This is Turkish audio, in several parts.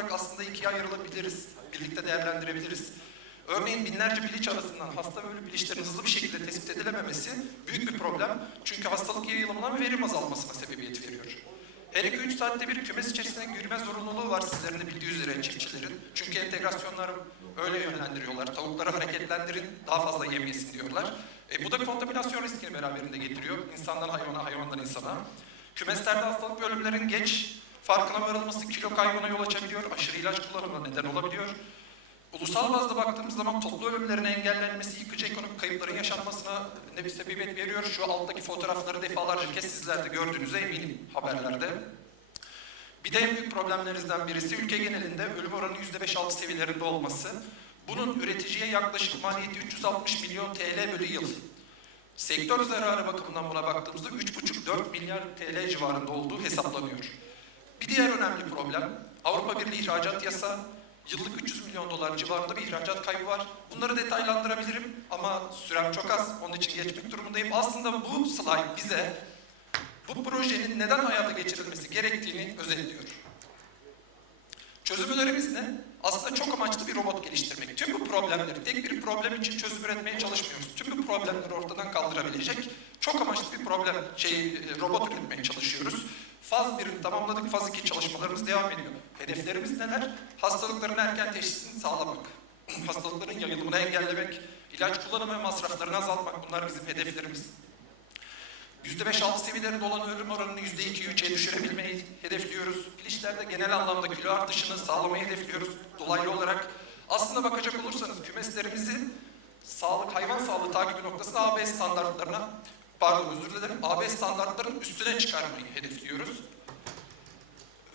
olarak aslında ikiye ayrılabiliriz, birlikte değerlendirebiliriz. Örneğin binlerce biliç arasından hasta böyle biliçlerin hızlı bir şekilde tespit edilememesi büyük bir problem. Çünkü hastalık yayılımına ve verim azalmasına sebebiyet veriyor. Her 2-3 saatte bir kümes içerisine girme zorunluluğu var sizlerin de bildiği üzere çiftçilerin. Çünkü entegrasyonları öyle yönlendiriyorlar. Tavukları hareketlendirin, daha fazla yem yesin diyorlar. E, bu da kontaminasyon riskini beraberinde getiriyor. İnsandan hayvana, hayvandan insana. Kümeslerde hastalık ve ölümlerin geç farkına varılması kilo kaybına yol açabiliyor. Aşırı ilaç kullanımına neden olabiliyor. Ulusal bazda baktığımız zaman toplu ölümlerin engellenmesi, yıkıcı ekonomik kayıpların yaşanmasına ne bir sebebiyet veriyor. Şu alttaki fotoğrafları defalarca kez sizler de gördüğünüze eminim haberlerde. Bir de en büyük problemlerimizden birisi ülke genelinde ölüm oranı %5-6 seviyelerinde olması. Bunun üreticiye yaklaşık maliyeti 360 milyon TL bölü yıl. Sektör zararı bakımından buna baktığımızda 3,5-4 milyar TL civarında olduğu hesaplanıyor. Bir diğer önemli problem Avrupa Birliği ihracat yasa yıllık 300 milyon dolar civarında bir ihracat kaybı var. Bunları detaylandırabilirim ama sürem çok az. Onun için geçmek durumundayım. Aslında bu slide bize bu projenin neden hayata geçirilmesi gerektiğini özetliyor. Çözüm önerimiz ne? Aslında çok amaçlı bir robot geliştirmek. Tüm bu problemleri tek bir problem için çözüm üretmeye çalışmıyoruz. Tüm bu problemleri ortadan kaldırabilecek çok amaçlı bir problem şey robot üretmeye çalışıyoruz. Faz 1'i tamamladık, faz 2 çalışmalarımız devam ediyor. Hedeflerimiz neler? Hastalıkların erken teşhisini sağlamak, hastalıkların yayılımını engellemek, ilaç kullanımı ve masraflarını azaltmak bunlar bizim hedeflerimiz. %5-6 seviyelerinde olan ölüm oranını %2-3'e düşürebilmeyi hedefliyoruz. Bilişlerde genel anlamda kilo artışını sağlamayı hedefliyoruz. Dolaylı olarak aslında bakacak olursanız kümeslerimizin sağlık, hayvan sağlığı takibi noktasında AB standartlarına, pardon özür dilerim, AB standartların üstüne çıkarmayı hedefliyoruz.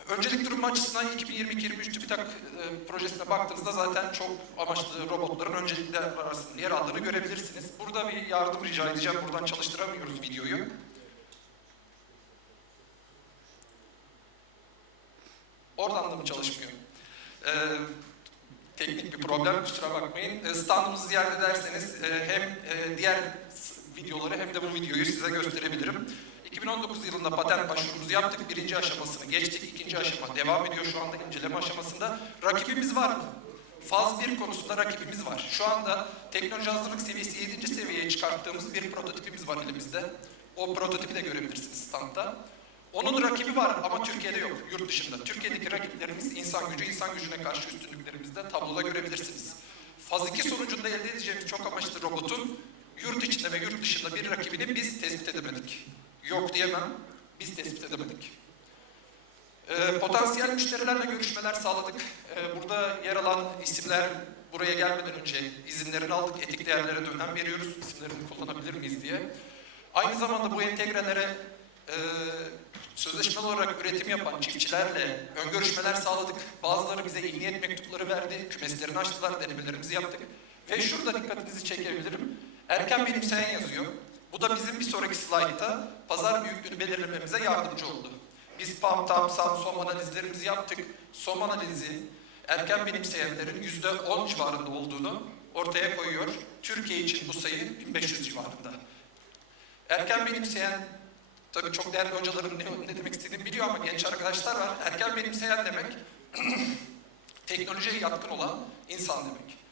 Öncelik durum açısından 2022-23 TÜBİTAK e, projesine baktığınızda zaten çok amaçlı robotların öncelikler arasında yer aldığını görebilirsiniz. Burada bir yardım rica edeceğim. Buradan çalıştıramıyoruz videoyu. Oradan da mı çalışmıyor? Ee, teknik bir problem, kusura bakmayın. Ee, standımızı ziyaret ederseniz e, hem e, diğer videoları hem de bu videoyu size gösterebilirim. 2019 yılında patent başvurumuzu yaptık. Birinci aşamasını geçtik. İkinci aşama devam ediyor şu anda inceleme aşamasında. Rakibimiz var mı? Faz 1 konusunda rakibimiz var. Şu anda teknoloji hazırlık seviyesi 7. seviyeye çıkarttığımız bir prototipimiz var elimizde. O prototipi de görebilirsiniz standta. Onun rakibi var ama Türkiye'de yok, yurt dışında. Türkiye'deki rakiplerimiz insan gücü, insan gücüne karşı üstünlüklerimizde tabloda görebilirsiniz. Faz 2 sonucunda elde edeceğimiz çok amaçlı robotun yurt içinde ve yurt dışında bir rakibini biz tespit edemedik. Yok diyemem, biz tespit edemedik. Ee, potansiyel müşterilerle görüşmeler sağladık. Ee, burada yer alan isimler buraya gelmeden önce izinlerini aldık. Etik değerlere de önem veriyoruz. İsimlerini kullanabilir miyiz diye. Aynı zamanda bu entegrelere e, sözleşmeli olarak üretim yapan çiftçilerle ön görüşmeler sağladık. Bazıları bize iyi niyet mektupları verdi. Kümeslerini açtılar, denemelerimizi yaptık. Ve şurada dikkatinizi çekebilirim. Erken benimseyen yazıyor. Bu da bizim bir sonraki slaytta pazar büyüklüğünü belirlememize yardımcı oldu. Biz PAM, TAM, SAM, SOM analizlerimizi yaptık. SOM analizi erken benimseyenlerin yüzde 10 civarında olduğunu ortaya koyuyor. Türkiye için bu sayı 1500 civarında. Erken benimseyen, tabii çok değerli hocalarım ne, ne demek istediğini biliyor ama genç arkadaşlar var. Erken benimseyen demek teknolojiye yatkın olan insan demek.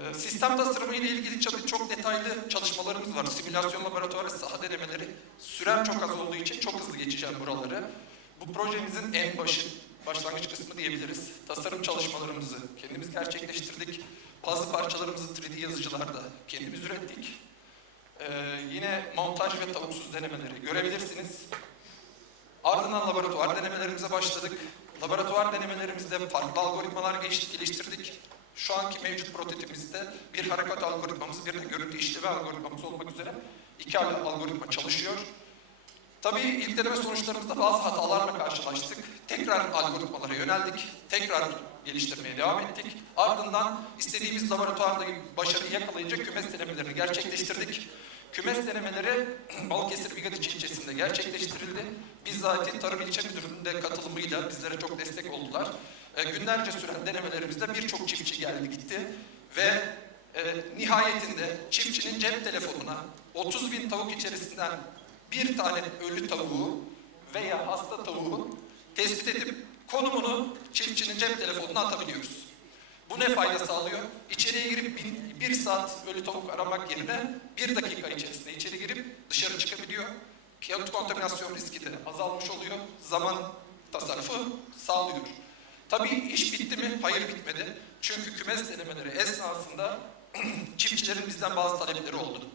Ee, Sistem tasarımı ile ilgili çok, detaylı çalışmalarımız var. Simülasyon laboratuvarı, saha denemeleri. Sürem çok az olduğu için çok hızlı geçeceğim buraları. Bu projemizin en başı, başlangıç kısmı diyebiliriz. Tasarım çalışmalarımızı kendimiz gerçekleştirdik. Bazı parçalarımızı 3D yazıcılarda kendimiz ürettik. Ee, yine montaj ve tavuksuz denemeleri görebilirsiniz. Ardından laboratuvar denemelerimize başladık. Laboratuvar denemelerimizde farklı algoritmalar geliştirdik. Şu anki mevcut prototipimizde bir harekat algoritmamız, bir de görüntü işleme algoritmamız olmak üzere iki al- algoritma çalışıyor. Tabii ilk deneme sonuçlarımızda bazı hatalarla karşılaştık. Tekrar algoritmalara yöneldik. Tekrar geliştirmeye devam ettik. Ardından istediğimiz laboratuvarda başarıyı yakalayınca kümes denemelerini gerçekleştirdik. Kümes denemeleri Balıkesir Bigadiç ilçesinde gerçekleştirildi. Bizzat Tarım İlçe Müdürlüğü'nün de katılımıyla bizlere çok destek oldular. E, günlerce süren denemelerimizde birçok çiftçi geldi gitti ve e, nihayetinde çiftçinin cep telefonuna 30 bin tavuk içerisinden bir tane ölü tavuğu veya hasta tavuğu tespit edip konumunu çiftçinin cep telefonuna atabiliyoruz. Bu ne fayda sağlıyor? İçeriye girip bir, bir saat ölü tavuk aramak yerine bir dakika içerisinde içeri girip dışarı çıkabiliyor. Kağıt kontaminasyon riski de azalmış oluyor. Zaman tasarrufu sağlıyor. Tabii iş bitti mi? Hayır bitmedi. Çünkü kümes denemeleri esnasında çiftçilerin bizden bazı talepleri oldu.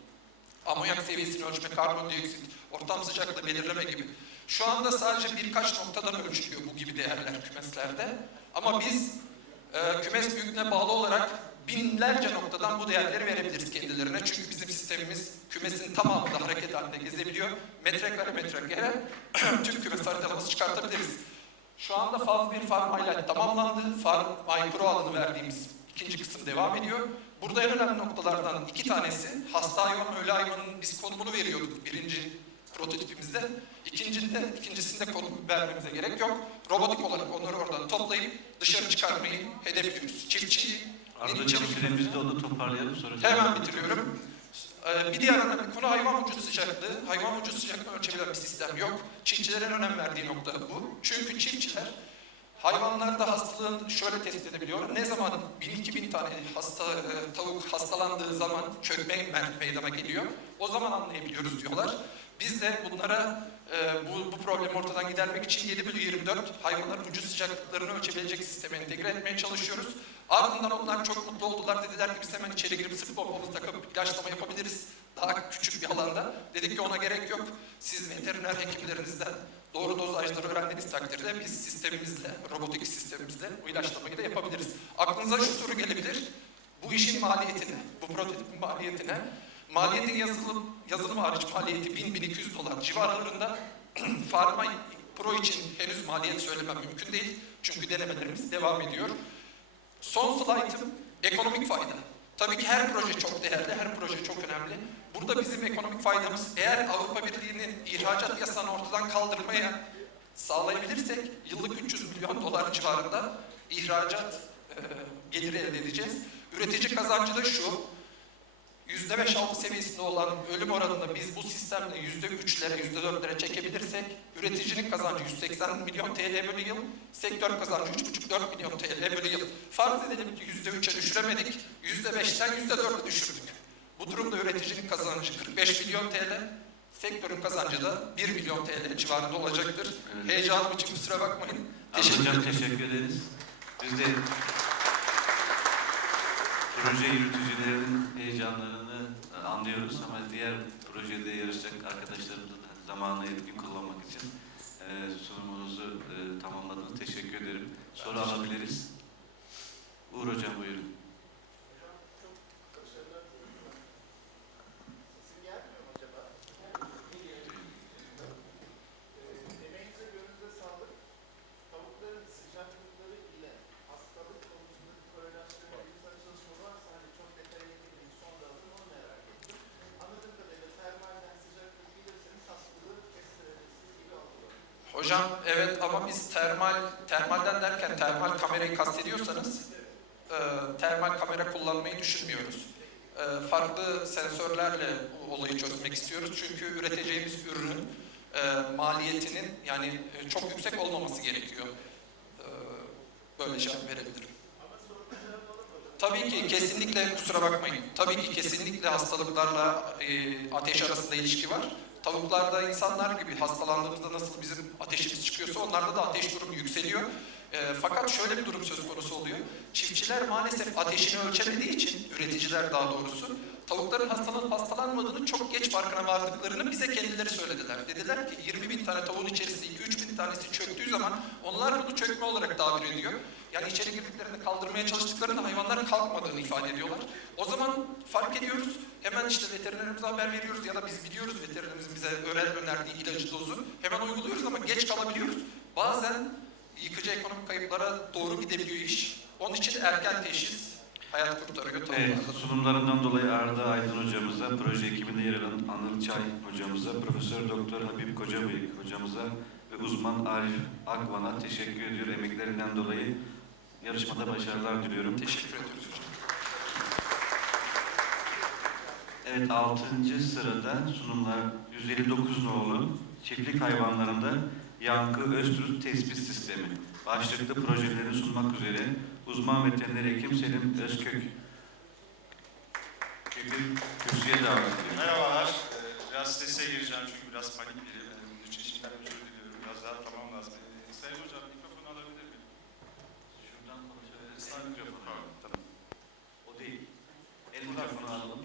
Amonyak seviyesini ölçme, karbondioksit, ortam sıcaklığı belirleme gibi. Şu anda sadece birkaç noktadan ölçülüyor bu gibi değerler kümeslerde. Ama biz e, kümes büyüklüğüne bağlı olarak binlerce noktadan bu değerleri verebiliriz kendilerine. Çünkü bizim sistemimiz kümesin tamamında hareket halinde gezebiliyor. Metrekare metrekare tüm kümes haritamızı çıkartabiliriz. Şu anda faz bir farm highlight tamamlandı. Farm My Pro adını verdiğimiz ikinci kısım devam ediyor. Burada en önemli noktalardan iki tanesi hasta hayvan, ölü hayvanın biz konumunu veriyorduk birinci prototipimizde. İkincinde, ikincisinde konum vermemize gerek yok. Robotik olarak onları oradan toplayıp dışarı çıkarmayı hedefliyoruz. Çiftçiyi, Arada çiftçi- süremizde onu toparlayalım sonra. Hemen bitiriyorum. Ee, Bir diğer önemli konu hayvan vücut sıcaklığı. Hayvan vücut sıcaklığını ölçebilen bir sistem yok. Çiftçilerin önem verdiği nokta bu. Çünkü çiftçiler hayvanlarda hastalığın şöyle tespit edebiliyor. Ne zaman 1000-2000 tane hasta e, tavuk hastalandığı zaman çökme me- meydana geliyor. O zaman anlayabiliyoruz diyorlar. Biz de bunlara e, bu, bu problemi ortadan gidermek için 7 bölü 24 hayvanların vücut sıcaklıklarını ölçebilecek sisteme entegre etmeye çalışıyoruz. Ardından onlar çok mutlu oldular. Dediler ki biz hemen içeri girip sırt bombamızı takıp ilaçlama yapabiliriz. Daha küçük bir alanda. Dedik ki ona gerek yok. Siz veteriner hekimlerinizden doğru dozajları öğrendiğiniz takdirde biz sistemimizle, robotik sistemimizle bu ilaçlamayı da yapabiliriz. Aklınıza şu soru gelebilir. Bu işin maliyetine, bu prototipin maliyetine, maliyetin yazılım, yazılımı hariç maliyeti 1000-1200 dolar civarlarında Pharma Pro için henüz maliyet söylemem mümkün değil. Çünkü denemelerimiz devam ediyor. Son slaytım ekonomik fayda. Tabii ki her proje çok değerli, her proje çok önemli. Burada bizim ekonomik faydamız eğer Avrupa Birliği'nin ihracat yasağını ortadan kaldırmaya sağlayabilirsek yıllık 300 milyon dolar civarında ihracat e, geliri elde edeceğiz. Üretici kazancı da şu, %5-6 seviyesinde olan ölüm oranını biz bu sistemle %3'lere, %4'lere çekebilirsek üreticinin kazancı 180 milyon TL bölü yıl, sektör kazancı 3,5-4 milyon TL bölü yıl. Farz edelim ki %3'e düşüremedik, %5'ten %4'e düşürdük. Bu durumda üreticinin kazancı 45 milyon TL, sektörün kazancı da 1 milyon TL civarında olacaktır. Evet. Heyecanım için kusura bakmayın. Teşekkür ederim. teşekkür ederiz. Biz de proje yürütücülerinin heyecanlarını e, anlıyoruz ama diğer projede yarışacak arkadaşlarımızı da zamanı etkin kullanmak için e, sunumunuzu e, tamamladınız. Teşekkür ederim. Soru alabiliriz. Hocam evet ama biz termal termalden derken termal kamerayı kastediyorsanız e, termal kamera kullanmayı düşünmüyoruz. E, farklı sensörlerle olayı çözmek istiyoruz. Çünkü üreteceğimiz ürünün e, maliyetinin yani e, çok yüksek olmaması gerekiyor. E, böyle cevap verebilirim. Tabii ki kesinlikle kusura bakmayın. Tabii ki kesinlikle hastalıklarla e, ateş arasında ilişki var. Tavuklarda insanlar gibi hastalandığımızda nasıl bizim ateşimiz çıkıyorsa onlarda da ateş durumu yükseliyor. E, fakat şöyle bir durum söz konusu oluyor. Çiftçiler maalesef ateşini ölçemediği için, üreticiler daha doğrusu, tavukların hastalanıp hastalanmadığını çok geç farkına vardıklarını bize kendileri söylediler. Dediler ki 20 bin tane tavuğun içerisinde 2-3 bin tanesi çöktüğü zaman onlar bunu çökme olarak tabir ediyor. Yani içeri girdiklerinde kaldırmaya çalıştıklarında hayvanların kalkmadığını ifade ediyorlar. O zaman fark ediyoruz. Hemen işte veterinerimize haber veriyoruz ya da biz biliyoruz veterinerimizin bize öğren önerdiği ilacı dozu. Hemen uyguluyoruz ama geç kalabiliyoruz. Bazen yıkıcı ekonomik kayıplara doğru gidebiliyor iş. Onun için erken teşhis hayat kurtarıyor Evet, sunumlarından dolayı Arda Aydın hocamıza, proje ekibinde yer alan Anıl Çay hocamıza, Profesör Doktor Habib Kocabıyık hocamıza ve uzman Arif Akvan'a teşekkür ediyor. Emeklerinden dolayı yarışmada başarılar diliyorum. Teşekkür ediyoruz hocam. Evet, 6. sırada sunumlar 159 nolu çiftlik hayvanlarında yankı öztürk tespit sistemi. başlıklı projelerini sunmak üzere uzman veteriner hekim Selim Özkök. Kökü kürsüye davet ediyorum. Merhabalar. Ee, Biraz strese gireceğim çünkü biraz panik biri. Ee, Bunun için şimdiden özür diliyorum. Biraz daha tamam lazım. Ee, Sayın Hocam mikrofonu alabilir miyim? Şuradan konuşabiliriz. Sağ mikrofonu. Tamam. O değil. El mikrofonu alalım.